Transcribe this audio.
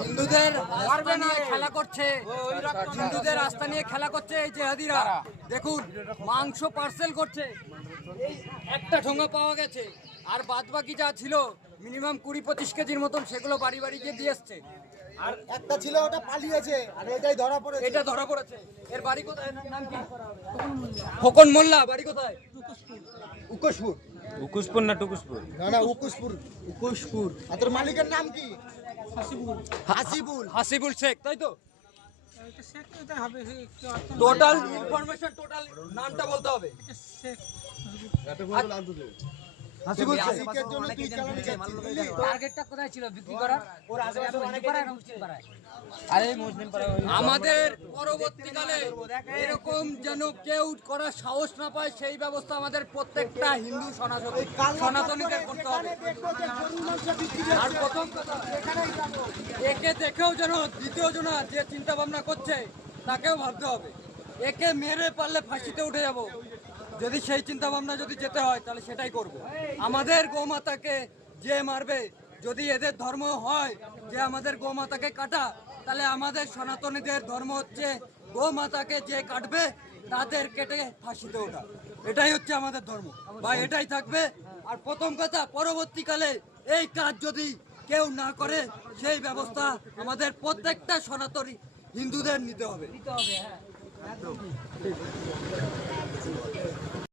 হিন্দুদের আস্থা নিয়ে খেলা করছে, হিন্দুদের আস্থা নিয়ে খেলা করছে এই জেহাদিরা। দেখুন মাংস পার্সেল করছে, এই একটা ঠোঙা পাওয়া গেছে, আর বাদ বাকি যা ছিল মিনিমাম 20-25 কেজির মতন সেগুলো বাড়ি বাড়ি গিয়ে দিয়ে এসছে। আর একটা ছিল ওটা পালিয়েছে, আর এটাই ধরা পড়েছে। এটা ধরা পড়েছে। এর বাড়ি কোথায়? এর নাম কি? খোকন মোল্লা। বাড়ি কোথায়? উকুশপুর। উকুশপুর না টুকুশপুর? না না উকুশপুর। উকুশপুর। আর তোর মালিকের নাম কি? হাসিবুল শেখ, তাই তো? টোটাল ইনফরমেশন, টোটাল নামটা বলতে হবে। হাসিবুল শেখের জন্য তুই চালানি খাচ্ছিস। টার্গেটটা কোথায় ছিল বিক্রি করার? ওর আশেপাশে অনেক পাড়ায় না মুসলিম পাড়ায়? আরে মুসলিম পাড়ায়। আমাদের পরবর্তীকালে এরকম যেন কেউ করার সাহস না পায় সেই ব্যবস্থা আমাদের প্রত্যেকটা হিন্দু সনাতনীদের করতে হবে। আর প্রথম কথা, একে দেখেও যেন দ্বিতীয় জনা যে চিন্তা ভাবনা করছে তাকেও ভাবতে হবে। একে মেরে পারলে ফাঁসিতে উঠে যাব, যদি সেই চিন্তা ভাবনা যদি যেতে হয় তাহলে সেটাই করব। আমাদের গোমাতাকে যে মারবে, যদি এদের ধর্ম হয় যে আমাদের গোমাতাকে কাটা, তাহলে আমাদের সনাতনীদের ধর্ম হচ্ছে গোমাতাকে যে কাটবে তাদের কেটে ফাঁসিতে ওঠা। এটাই হচ্ছে আমাদের ধর্ম বা এটাই থাকবে। আর প্রথম কথা, পরবর্তীকালে এই কাজ যদি কেউ না করে সেই ব্যবস্থা আমাদের প্রত্যেকটা সনাতনী হিন্দুদের নিতে হবে।